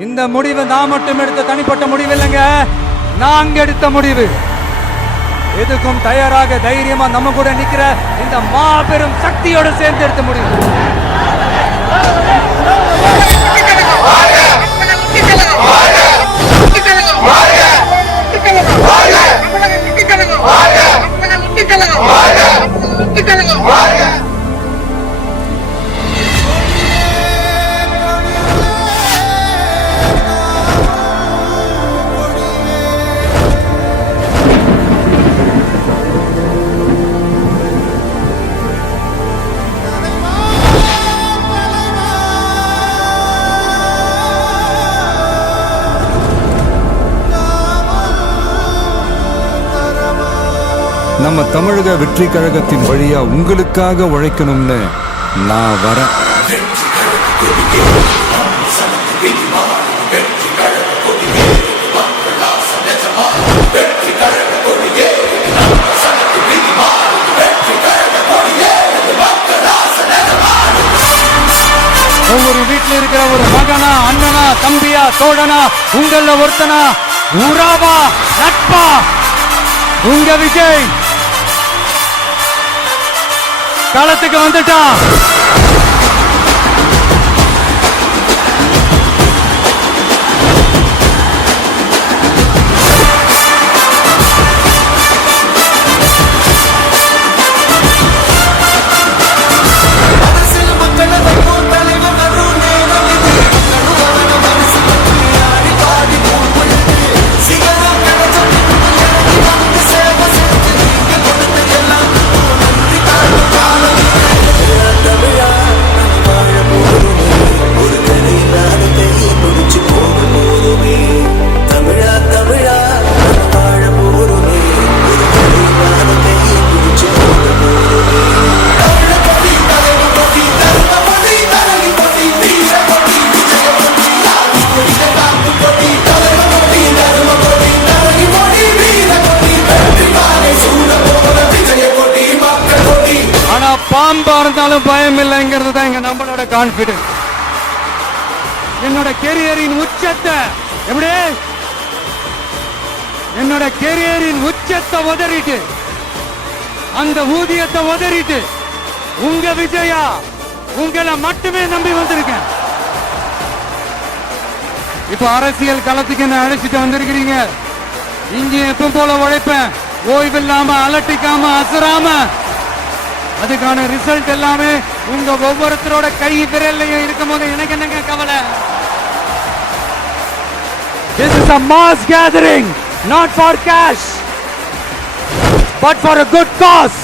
இந்த முடிவு நான் மட்டும் எடுத்த தனிப்பட்ட முடிவு இல்லைங்க, நாங்க எடுத்த முடிவு. எதுக்கும் தயாராக தைரியமா நம்ம கூட நிக்கிற இந்த மாபெரும் சக்தியோட சேர்ந்து எடுத்த முடிவு. நம்ம தமிழக வெற்றி கழகத்தின் வழியா உங்களுக்காக உழைக்கணும்னு நான் வரேன். ஒவ்வொரு வீட்டில் இருக்கிற ஒரு மகனா, அண்ணனா, தம்பியா, தோழனா, உங்கள ஒருத்தனா, உறவா, நட்பா, உங்க விஜய் களத்துக்கு வந்துட்டான். பாம்பா இருந்தாலும் பயம் இல்லைங்கிறது தான் எங்க நம்மளோட கான்பிடன்ஸ். என்னோட கெரியரின் உச்சத்தை எப்படி என்னோட கெரியரின் உச்சத்தை உதறிட்டு, அந்த ஊதியத்தை உதறிட்டு, உங்க விஜயா உங்களை மட்டுமே நம்பி வந்திருக்கேன். இப்ப அரசியல் களத்துக்கு என்ன அழைச்சிட்டு வந்திருக்கிறீங்க. இங்க எப்ப போல உழைப்பேன், ஓய்வில்லாம, அலட்டிக்காம, அசராம. அதுக்கான ரிசல்ட் எல்லாமே உங்க ஒவ்வொருத்தரோட கை விரல்லையும் இருக்கும் போது எனக்கு என்னங்க கவலை. This is a mass gathering, not for cash, but for a good cause.